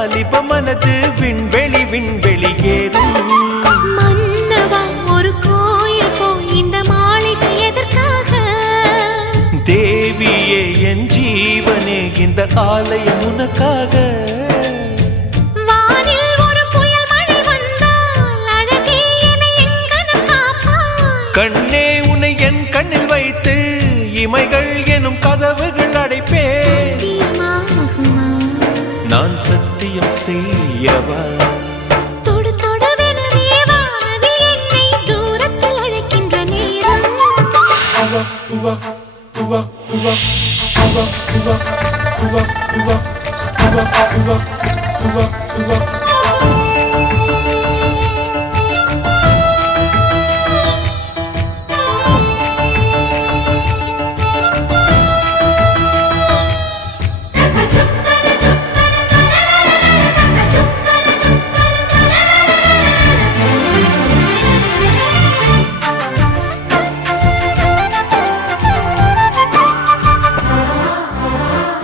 வாலிப மனது விண்வெளி விண்வெளி ஏறும். மன்னவா ஒரு கோயில் போய் இந்த மாளிகை எதற்காக? தேவியே என் ஜீவனே இந்த ஆலயம் உனக்காக. வானில் ஒரு புயல் மழை வந்தால் அழகே என்னை எங்கனம் காப்பாய். கண்ணே உன்னை என் கண்ணில் வைத்து இமைகள் எனும் கதவுகள் அடைப்பேன். சத்தியமாகுமா? நான் சத்தியம் செய்யவா? தொடு தொடுவெனவே வானவில் என்னை தூரத்தில் அழைக்கின்ற நேரம்.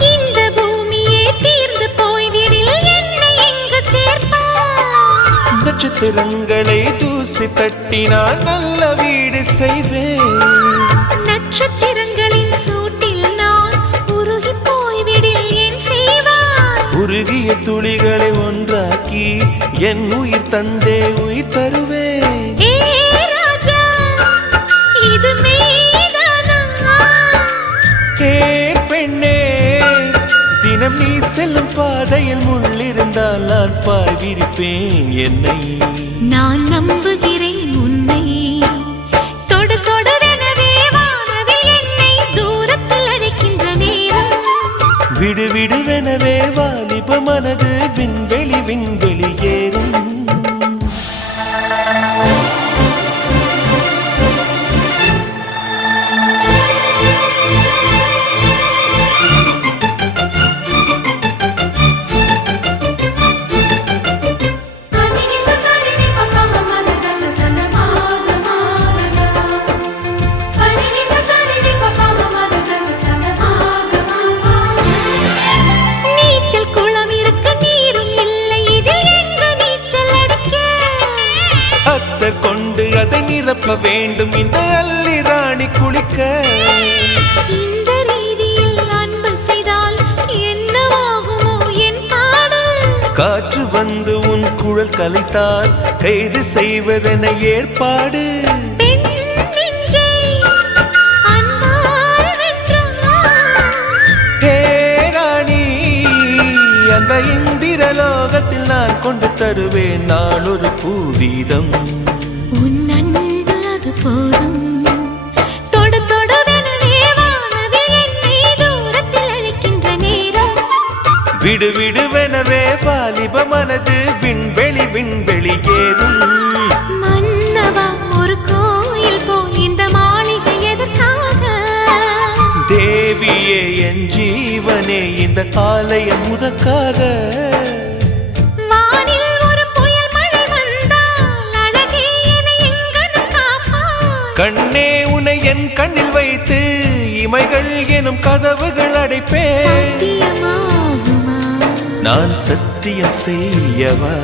இந்த பூமியே தீர்ந்து போய்விடில் என்னை எங்கு சேர்ப்பாய்? நட்சத்திரங்களை தூசி தட்டினால் நல்ல வீடு செய்வேன். நட்சத்திரங்களின் சூட்டில் நான் உருகி போய்விடில் என் செய்வாய்? உருகிய துளிகளை ஒன்றாக்கி என் உயிர் தந்தே உயிர் தருவேன். ஏ ராஜா, இது மெய்தானா? ஏ பெண்ணே, தினம் நீ செல்லும் பாதையில் முள்ளிருந்தால் நான் பாய் விரிப்பேன் என்னை. நான் நம்புகிறேன் உன்னை. தொடு தொடுவெனவே வானவில் என்னை தூரத்தில் அழைக்கின்ற நேரம். விடு விடுவெனவே வாலிப மனது விண்வெளி விண்வெளி ஏறும். நீச்சல் குளம் இருக்கு, நீரும் இல்லை, இதில் எங்கு நீச்சல் அடிக்க? அத்தர் கொண்டு அதை நிரப்ப வேண்டும் இந்த அல்லி ராணி குளிக்க. இந்த ரீதியில் அன்பு செய்தால் என்னவாகுமோ என் பாடு? காற்று வந்து உன் குழல் கலைத்தால் கைது செய்வதென ஏற்பாடு. பெண் நெஞ்சை அன்பால் வென்றாய். ஹே ராணி, அந்த இந்திரலோகத்தில் நான் கொண்டு தருவேன் நான் ஒரு பூவீதம். உன் அன்பு அது போதும். தொடு தொடுவெனவே வானவில் என்னை தூரத்தில் அழைக்கின்ற நேரம். விடு விடுவெனவே வாலிப மனது விண்வெளி விண்வெளி ஏறும். மன்னவா ஒரு கோயில் போய் இந்த மாளிகை எதற்காக? தேவியே என் ஜீவனே இந்த ஆலயம் உனக்காக. வானில் ஒரு புயல் மழை வந்தால் அழகே என்னை எங்கனம் காப்பாய். கண்ணே உன்னை என் கண்ணில் வைத்து இமைகள் எனும் கதவுகள் அடைப்பேன். சத்தியமாகுமா? நான் சத்தியம் செய்யவா?